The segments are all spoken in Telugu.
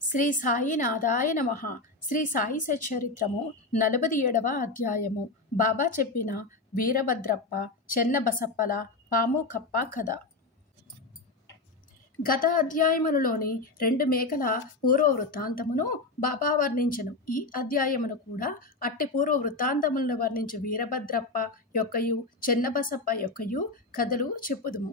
శ్రీ సాయినాథాయ నమః. శ్రీ సాయి సచ్చరిత్రము 47వ అధ్యాయము. బాబా చెప్పిన వీరభద్రప్ప చెన్నబసప్పల పాము కప్ప కథ. గత అధ్యాయములలోని 2 మేకల పూర్వ వృత్తాంతమును బాబా వర్ణించను. ఈ అధ్యాయమును కూడా అట్టి పూర్వ వృత్తాంతములను వర్ణించు వీరభద్రప్ప యొక్కయు చెన్నబసప్ప యొక్కయు కథలు చెప్పుదుము.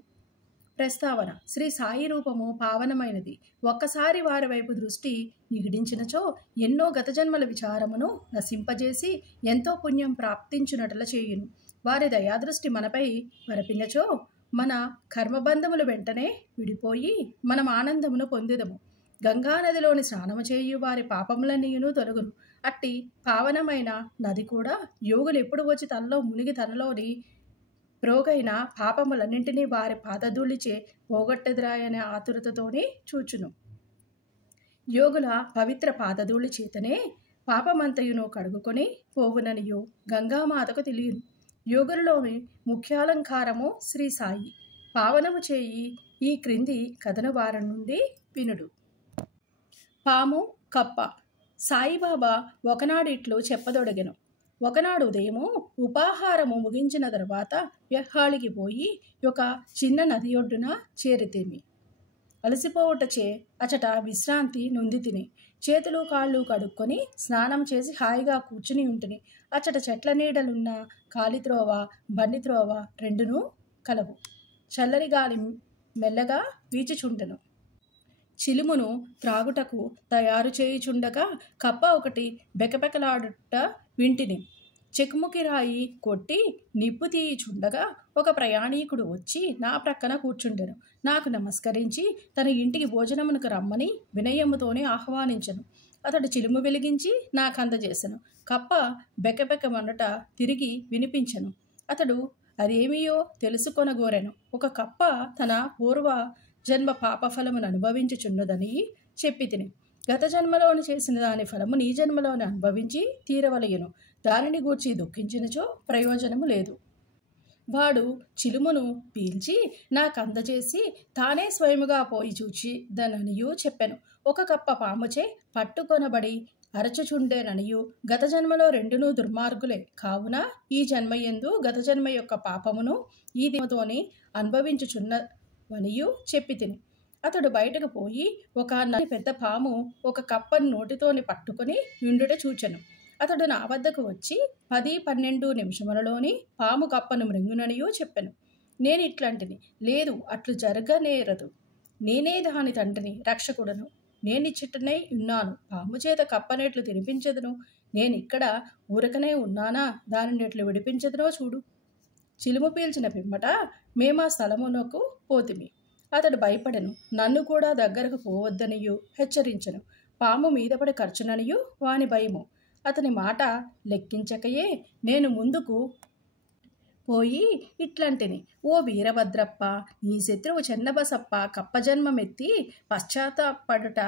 ప్రస్తావన: శ్రీ సాయి రూపము పావనమైనది. ఒక్కసారి వారి వైపు దృష్టి నిగిడించినచో ఎన్నో గత జన్మల విచారమును నశింపజేసి ఎంతో పుణ్యం ప్రాప్తించునట్ల చేయును. వారి దయాదృష్టి మనపై వరపినచో మన కర్మబంధములు వెంటనే విడిపోయి మనం ఆనందమును పొందుదము. గంగానదిలోని స్నానము చేయు వారి పాపములన్నీయును తొలగును. అట్టి పావనమైన నది కూడా యోగులు ఎప్పుడు వచ్చి తనలో మునిగి తనలోని ప్రోగైన పాపములన్నింటినీ వారి పాదధూళిచే పోగొట్టెదరాయనే ఆతురతతోనే చూచును. యోగుల పవిత్ర పాదధూళి చేతనే పాపమంతయును కడుగుకొని పోవుననియు గంగామాతకు తెలియను. యోగులలోని ముఖ్యాలంకారము శ్రీ సాయి. పావనము చేయి ఈ క్రింది కథను వారి నుండి వినుడు. పాము కప్ప. సాయిబాబా ఒకనాడు ఇట్లు చెప్పదొడగెను. ఒకనాడు ఉదయము ఉపాహారము ముగించిన తర్వాత వ్యహాళికి పోయి ఒక చిన్న నది ఒడ్డున చేరితేమి. అలసిపోవుటచే అచట విశ్రాంతి నొంది తిని చేతులు కాళ్ళు కడుక్కొని స్నానం చేసి హాయిగా కూర్చుని ఉంటిని. అచట చెట్ల నీడలున్న కాలిత్రోవ బండిత్రోవ రెండునూ కలవు. చల్లని గాలి మెల్లగా వీచుచుండెను. చిలుమును త్రాగుటకు తయారు చేయుచుండగా కప్ప ఒకటి బెకబెకలాడుట వింటిని. చెకుముకి రాయి కొట్టి నిప్పు తీయుచుండగా ఒక ప్రయాణీకుడు వచ్చి నా ప్రక్కన కూర్చుండెను. నాకు నమస్కరించి తన ఇంటికి భోజనమునకు రమ్మని వినయముతోనే ఆహ్వానించెను. అతడు చిలుము వెలిగించి నాకు అందజేసెను. కప్ప బెకబెకమనుట తిరిగి వినిపించెను. అతడు అదేమియో తెలుసుకొనగోరెను. ఒక కప్ప తన పూర్వ జన్మ పాపఫలమును అనుభవించుచున్నదని చెప్పి తిని. గత జన్మలోని చేసిన దాని ఫలము నీ జన్మలోని అనుభవించి తీరవలయను. దానిని గూర్చి దుఃఖించినచో ప్రయోజనము లేదు. వాడు చిలుమును పీల్చి నాకు అందజేసి తానే స్వయముగా పోయి చూచిదననియూ చెప్పెను. ఒక కప్ప పాముచే పట్టుకొనబడి అరచుచుండేననియూ గత జన్మలో రెండునూ దుర్మార్గులే కావున ఈ జన్మయందు గత జన్మ యొక్క పాపమును ఈ దినతోని అనుభవించుచున్నవనియూ చెప్పి తిని. అతడు బయటకు పోయి ఒక పెద్ద పాము ఒక కప్పను నోటితోని పట్టుకొని యుండుట చూచెను. అతడు నా వద్దకు వచ్చి 10-12 నిమిషములలోని పాము కప్పను మృంగుననియూ చెప్పెను. నేను ఇట్లాంటిని, లేదు అట్లు జరగనేరదు. నేనే దాని తండ్రిని, రక్షకుడను. నేనిచ్చటనే ఉన్నాను. పాము చేత కప్పనెట్లు తినిపించదును. నేనిక్కడ ఊరకనే ఉన్నానా, దానిని ఎట్లు విడిపించదునో చూడు. చిలుము పీల్చిన పిమ్మట మేమా స్థలమునకు పోతిమి. అతడు భయపడెను. నన్ను కూడా దగ్గరకు పోవద్దనియూ హెచ్చరించెను. పాము మీదపడి ఖర్చుననియూ వాని భయము. అతని మాట లెక్కించకయే నేను ముందుకు పోయి ఇట్లాంటిని, ఓ వీరభద్రప్ప, నీ శత్రువు చెన్నబసప్ప కప్పజన్మమెత్తి పశ్చాత్తాపడుట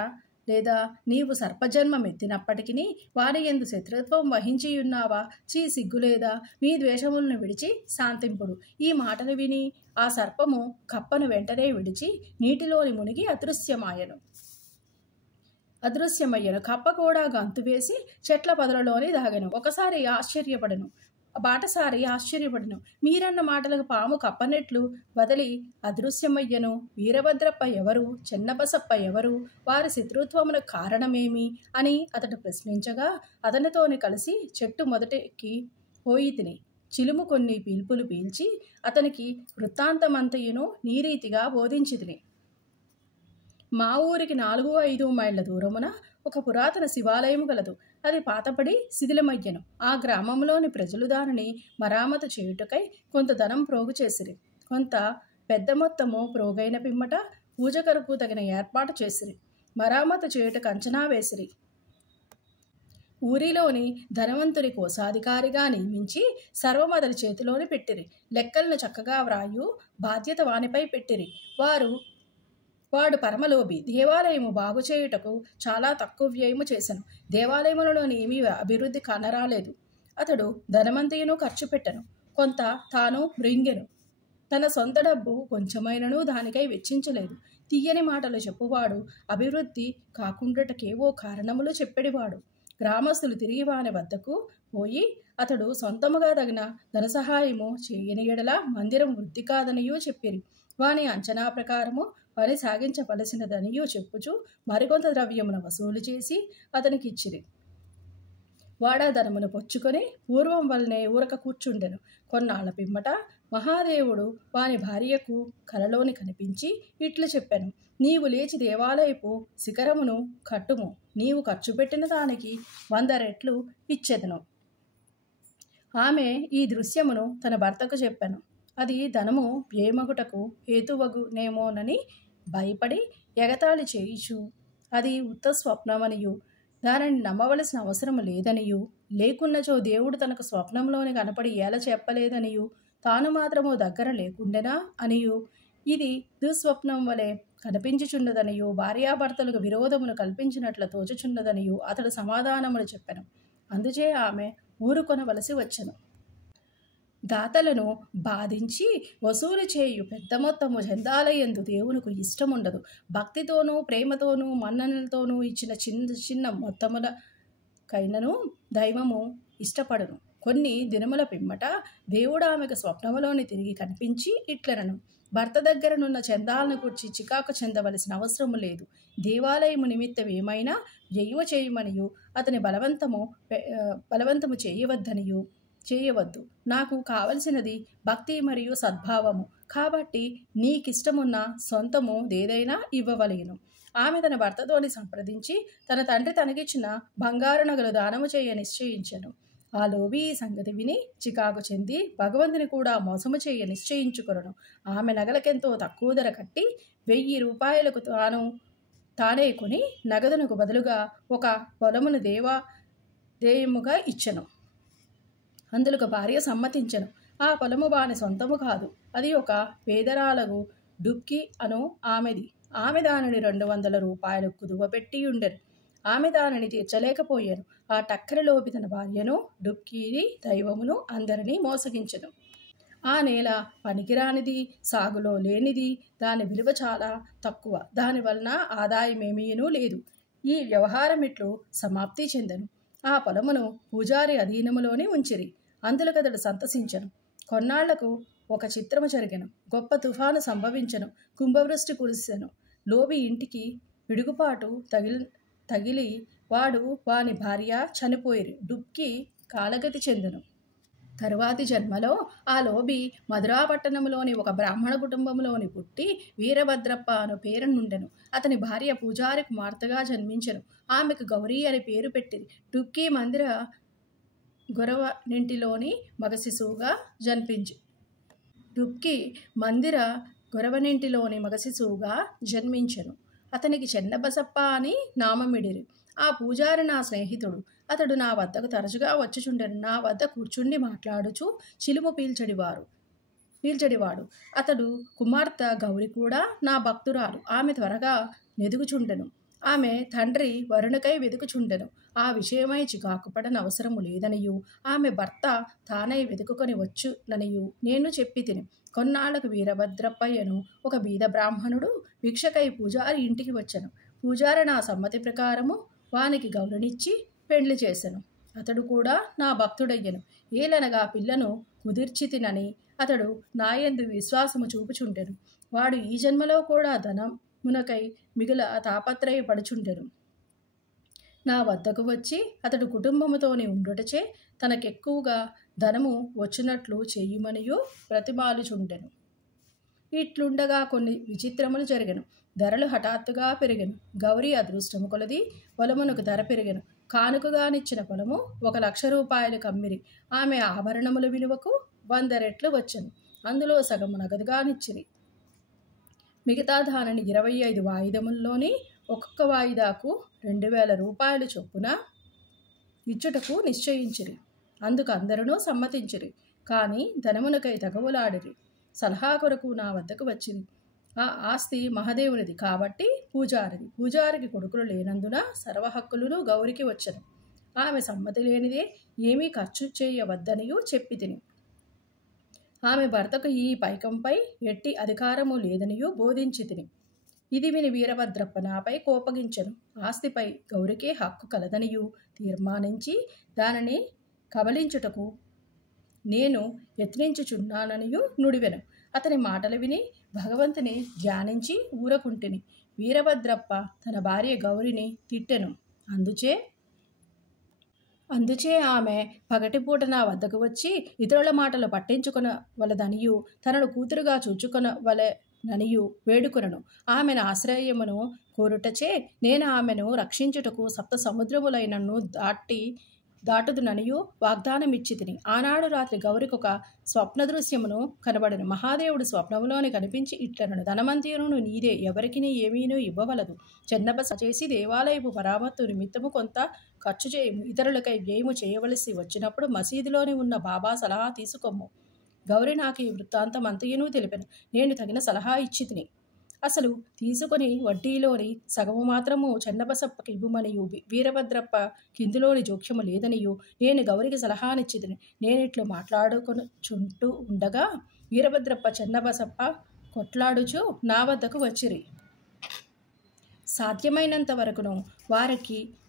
లేదా నీవు సర్పజన్మమెత్తినప్పటికీ వారి యందు శత్రుత్వం వహించియున్నావా? సిగ్గులేదా? మీ ద్వేషములను విడిచి శాంతింపుడు. ఈ మాటలు విని ఆ సర్పము కప్పను వెంటనే విడిచి నీటిలోని మునిగి అదృశ్యమయ్యను. కప్ప కూడా గంతు వేసి చెట్ల పొదలలోని దాగెను. బాటసారి ఆశ్చర్యపడెను. మీరన్న మాటలకు పాము కప్పనెట్లు వదిలి అదృశ్యమయ్యను? వీరభద్రప్ప ఎవరు? చెన్నబసప్ప ఎవరు? వారి శత్రుత్వమునకు కారణమేమి అని అతడు ప్రశ్నించగా అతనితోని కలిసి చెట్టు మొదటికి పోయి తిని చిలుము కొన్ని పీల్పులు పీల్చి అతనికి వృత్తాంతమంతయును నీరీతిగా బోధించితిని. మా ఊరికి 4-5 మైళ్ళ దూరమున ఒక పురాతన శివాలయము గలదు. అది పాతపడి శిథిలమయ్యను. ఆ గ్రామంలోని ప్రజలు దానిని మరామతు చేయుటకై కొంత ధనం ప్రోగు చేసిరి. కొంత పెద్ద మొత్తము ప్రోగైన పిమ్మట పూజ కొరకు తగిన ఏర్పాటు చేసిరి. మరామతు చేయుటకు అంచనా వేసిరి. ఊరిలోని ధనవంతుని కోశాధికారిగా నియమించి సర్వం అతని చేతిలోని పెట్టిరి. లెక్కలను చక్కగా వ్రాయు బాధ్యత వానిపై పెట్టిరి. వాడు పరమలోభి. దేవాలయము బాగు చేయుటకు చాలా తక్కువ వ్యయము చేసెను. దేవాలయములలోని ఏమీ అభివృద్ధి కానరాలేదు. అతడు ధనమంతయును ఖర్చు పెట్టెను. కొంత తాను మృంగెను. తన సొంత డబ్బు కొంచెమైనను దానికై వెచ్చించలేదు. తీయని మాటలు చెప్పువాడు అభివృద్ధి కాకుండాటకేవో కారణములు చెప్పెడివాడు. గ్రామస్తులు తిరిగి వాని వద్దకు పోయి అతడు సొంతముగా తగిన ధన సహాయము చేయని ఎడల మందిరం వృద్ధి కాదనియూ చెప్పిరి. వాని అంచనా ప్రకారము పని సాగించవలసినదనియూ చెప్పుచు మరికొంత ద్రవ్యమును వసూలు చేసి అతనికిచ్చిరి. వాడా ధనమును పొచ్చుకొని పూర్వం వల్లనే ఊరక కూర్చుండెను. కొన్నాళ్ల పిమ్మట మహాదేవుడు వాని భార్యకు కలలోని కనిపించి ఇట్లు చెప్పెను: నీవు లేచి దేవాలయపు శిఖరమును కట్టుము, నీవు ఖర్చు పెట్టిన దానికి 100 రెట్లు ఇచ్చెదను. ఆమె ఈ దృశ్యమును తన భర్తకు చెప్పెను. అది ధనము వ్యయమగుటకు హేతువగునేమోనని భయపడి ఎగతాళి చేయుచు అది ఉత్త స్వప్నమనియు దానిని నమ్మవలసిన అవసరం లేదనియు, లేకున్నచో దేవుడు తనకు స్వప్నంలోని కనపడి ఏల చెప్పలేదనియు, తాను మాత్రము దగ్గర లేకుండెనా అనియు, ఇది దుస్వప్నం వలె కనిపించుచున్నదనియు, భార్యాభర్తలకు విరోధమును కల్పించినట్లు తోచుచున్నదనియు అతడు సమాధానములు చెప్పెను. అందుచే ఆమె ఊరుకొనవలసి వచ్చెను. దాతలను బాధించి వసూలు చేయు పెద్ద మొత్తము చందాలయందు దేవునికి ఇష్టముండదు. భక్తితోనూ ప్రేమతోనూ మన్ననలతోనూ ఇచ్చిన చిన్న చిన్న మొత్తములకైనను దైవము ఇష్టపడను. కొన్ని దినముల పిమ్మట దేవుడు ఆమెకు స్వప్నములోని తిరిగి కనిపించి ఇట్లనను: భర్త దగ్గరనున్న చందాలను కూర్చి చికాకు చెందవలసిన అవసరము లేదు. దేవాలయము నిమిత్తం ఏమైనా వ్యయము చేయమనియు అతని బలవంతము చేయవద్దు. నాకు కావలసినది భక్తి మరియు సద్భావము. కాబట్టి నీకిష్టమున్న సొంతము దేదైనా ఇవ్వవలేను. ఆమె తన భర్తతోని సంప్రదించి తన తండ్రి తనకిచ్చిన బంగారు నగలు దానము చేయ నిశ్చయించెను. ఆ లోబి ఈ సంగతి విని చికాకు చెంది భగవంతుని కూడా మోసము చేయ నిశ్చయించుకొనను. ఆమె నగలకెంతో తక్కువ ధర కట్టి 1000 రూపాయలకు తానే కొని నగదునకు బదులుగా ఒక పొలమును దేయముగా ఇచ్చెను. అందులకు భార్య సమ్మతించెను. ఆ పొలము వాని సొంతము కాదు, అది ఒక పేదరాలగు డుబ్కి అను ఆమెది. ఆమె దానిని 200 రూపాయలకు కుదువ పెట్టి ఉండెను. ఆమె దానిని తీర్చలేకపోయాను. ఆ టక్కరిలోపి తన భార్యను, డుబ్కీని, దైవమును అందరినీ మోసగించెను. ఆ నేల పనికిరానిది, సాగులో లేనిది, దాని విలువ చాలా తక్కువ, దానివలన ఆదాయమేమీనూ లేదు. ఈ వ్యవహారం ఇట్లు సమాప్తి చెందెను. ఆ పొలమును పూజారి అధీనములోని ఉంచిరి. అందులకతడు సంతసించెను. కొన్నాళ్లకు ఒక చిత్రము జరిగెను. గొప్ప తుఫాను సంభవించెను. కుంభవృష్టి కురిసెను. లోబి ఇంటికి పిడుగుపాటు తగిలి వాని భార్య చనిపోయిరి. డుబ్కి కాలగతి చెందెను. తరువాతి జన్మలో ఆ లోబి మధురాపట్టణంలోని ఒక బ్రాహ్మణ కుటుంబంలోని పుట్టి వీరభద్రప్ప అను పేరునుండెను. అతని భార్య పూజారి కుమార్తెగా జన్మించెను. ఆమెకు గౌరీ అని పేరు పెట్టిరి. డుబ్కి మందిర గొరవనింటిలోని మగ శిశువుగా జన్మించెను. అతనికి చెన్నబసప్ప అని నామమిడిరి. ఆ పూజారి నా స్నేహితుడు. అతడు నా వద్దకు తరచుగా వచ్చుచుండెను. నా వద్ద కూర్చుండి మాట్లాడుచు చిలుము పీల్చడివాడు. అతడు కుమార్తె గౌరి కూడా నా భక్తురాలు. ఆమె త్వరగా నెదుగుచుండెను. ఆమె తండ్రి వరుణకై వెదుకుచుండెను. ఆ విషయమై చికాకుపడన అవసరము లేదనియు, ఆమె భర్త తానై వెతుకుకొని వచ్చుననియు నేను చెప్పి తిని. కొన్నాళ్లకు వీరభద్రప్పయ్యను ఒక బీద బ్రాహ్మణుడు భిక్షకై పూజారి ఇంటికి వచ్చెను. పూజారి నా సమ్మతి ప్రకారము వానికి గౌరనిచ్చి పెండ్లి చేసెను. అతడు కూడా నా భక్తుడయ్యను. ఏలనగా పిల్లను కుదిర్చితినని అతడు నాయందు విశ్వాసము చూపుచుండెను. వాడు ఈ జన్మలో కూడా ధనమునకై మిగుల తాపత్రయపడుచుండెను. నా వద్దకు వచ్చి అతడు కుటుంబముతోని ఉండుటచే తనకెక్కువగా ధనము వచ్చినట్లు చేయుమనియు ప్రతిమాలుచుండెను. ఇట్లుండగా కొన్ని విచిత్రములు జరిగెను. ధరలు హఠాత్తుగా పెరిగెను. గౌరీ అదృష్టము కొలది పొలమునకు ధర పెరిగెను. కానుకగానిచ్చిన పొలము 1,00,000 రూపాయలు కమ్మిరి. ఆమె ఆభరణముల విలువకు 100 రెట్లు వచ్చెను. అందులో సగము నగదుగానిచ్చిరి. మిగతా దానిని 25 వాయిదముల్లోని ఒక్కొక్క వాయిదాకు 2,000 రూపాయలు చొప్పున ఇచ్చుటకు నిశ్చయించిరి. అందుకు అందరూ సమ్మతించిరి. కానీ ధనమునకై తగవులాడిరి. సలహా కొరకు నా వద్దకు వచ్చిరి. ఆ ఆస్తి మహాదేవునిది కాబట్టి పూజారిది. పూజారికి కొడుకులు లేనందున సర్వహక్కులను గౌరికి వచ్చెను. ఆమె సమ్మతి లేనిదే ఏమీ ఖర్చు చేయవద్దనియూ చెప్పి తిని. ఆమె భర్తకు ఈ పైకంపై ఎట్టి అధికారము లేదనియూ బోధించితిని. ఇది విని వీరభద్రప్ప నాపై కోపగించెను. ఆస్తిపై గౌరికే హక్కు కలదనియూ తీర్మానించి దానిని కబలించుటకు నేను యత్నించుచున్నాననియూ నుడివెను. అతని మాటలు విని భగవంతుని ధ్యానించి ఊరకుంటిని. వీరభద్రప్ప తన భార్య గౌరిని తిట్టెను. అందుచే ఆమె పగటిపూట నా వద్దకు వచ్చి ఇతరుల మాటలు పట్టించుకొనవలదనియూ తనను కూతురుగా చూచుకొనవలెననియూ వేడుకొనెను. ఆమెను ఆశ్రయమును కోరుటచే నేను ఆమెను రక్షించుటకు సప్త సముద్రములైనను దాటుదుననియూ వాగ్దానమిచ్చితిని. ఆనాడు రాత్రి గౌరికొక స్వప్న దృశ్యమును కనబడెను. మహాదేవుడు స్వప్నములోని కనిపించి ఇట్లనెను: ధనమంతియును నీదే, ఎవరికిని ఏమీనూ ఇవ్వవలదు. చెన్నబస చేసి దేవాలయపు మరామత్తు నిమిత్తము కొంత ఖర్చు చేయము. ఇతరులకై వ్యయము చేయవలసి వచ్చినప్పుడు మసీదులోని ఉన్న బాబా సలహా తీసుకొమ్ము. గౌరి నాకు ఈ వృత్తాంతం అంతయును తెలిపెను. నేను తగిన సలహా ఇచ్చితిని. అసలు తీసుకొని వడ్డీలోని సగము మాత్రము చెన్నబసప్పకి ఇవ్వమనియు వీరభద్రప్ప కిందులోని జోక్యము లేదనియు నేను గౌరికి సలహానిచ్చితిని. నేనిట్లు మాట్లాడుకొనుచుంటూ ఉండగా వీరభద్రప్ప చెన్నబసప్ప కొట్లాడుచు నా వద్దకు వచ్చిరి. సాధ్యమైనంత వరకును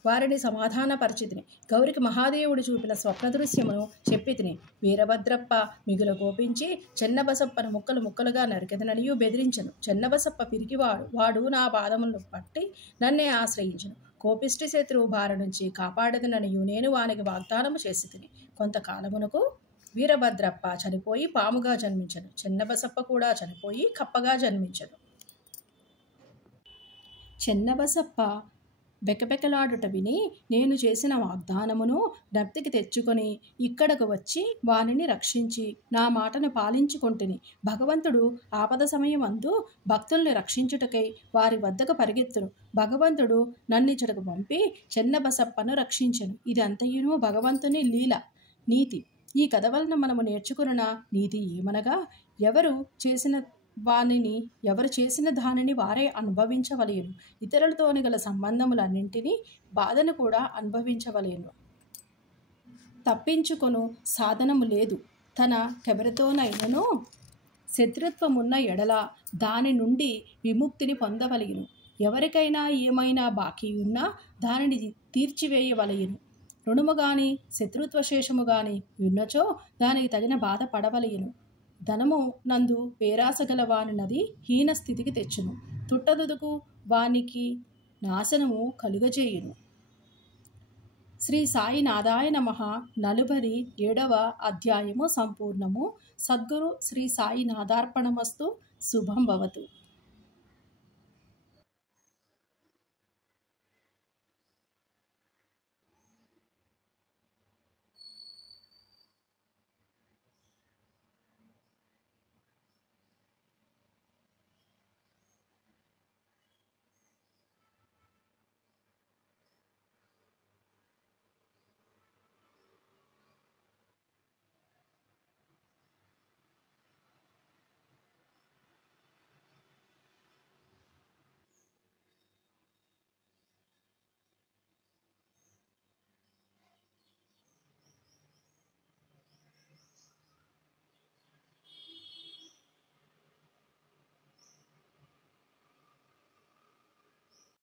వారిని సమాధానపరిచితిని. గౌరికి మహాదేవుడు చూపిన స్వప్న దృశ్యమును చెప్పితిని. వీరభద్రప్ప మిగుల కోపించి చెన్నబసప్పను ముక్కలుగా నరికెదననియూ బెదిరించెను. చెన్నబసప్ప పిరికివాడు. వాడు నా పాదములను పట్టి నన్నే ఆశ్రయించెను. కోపిష్టి శత్రువు బారి నుంచి కాపాడదననియూ నేను వానికి వాగ్దానము చేసితిని. కొంతకాలమునకు వీరభద్రప్ప చనిపోయి పాముగా జన్మించెను. చెన్నబసప్ప కూడా చనిపోయి కప్పగా జన్మించెను. చెన్నబసప్ప బెకబెకలాడుట విని నేను చేసిన వాగ్దానమును జ్ఞప్తికి తెచ్చుకొని ఇక్కడకు వచ్చి వానిని రక్షించి నా మాటను పాలించుకొంటిని. భగవంతుడు ఆపద సమయమందు భక్తుల్ని రక్షించుటకై వారి వద్దకు పరిగెత్తును. భగవంతుడు నన్నిచ్చటకు పంపి చెన్నబసప్పను రక్షించెను. ఇది అంతయును భగవంతుని లీల నీతి. ఈ కథ వలన మనము నేర్చుకున్న నీతి ఏమనగా ఎవరు చేసిన దానిని వారే అనుభవించవలేను. ఇతరులతోని గల సంబంధములన్నింటినీ బాధను కూడా అనుభవించవలేను. తప్పించుకొను సాధనము లేదు. తన కెవరితోనైనను శత్రుత్వమున్న ఎడల దాని నుండి విముక్తిని పొందవలెను. ఎవరికైనా ఏమైనా బాకీ ఉన్నా దానిని తీర్చివేయవలెను. రుణము గాని శత్రుత్వశేషము గాని ఉన్నచో దానికి తగిన బాధ పడవలెను. ధనము నందు పేరాసగల వానినది హీనస్థితికి తెచ్చును. తుట్టదుదుకు వానికి నాశనము కలుగజేయును. శ్రీ సాయినాథాయ నమః. 47వ అధ్యాయము సంపూర్ణము. సద్గురు శ్రీ సాయినాథార్పణమస్తు. శుభం భవతు.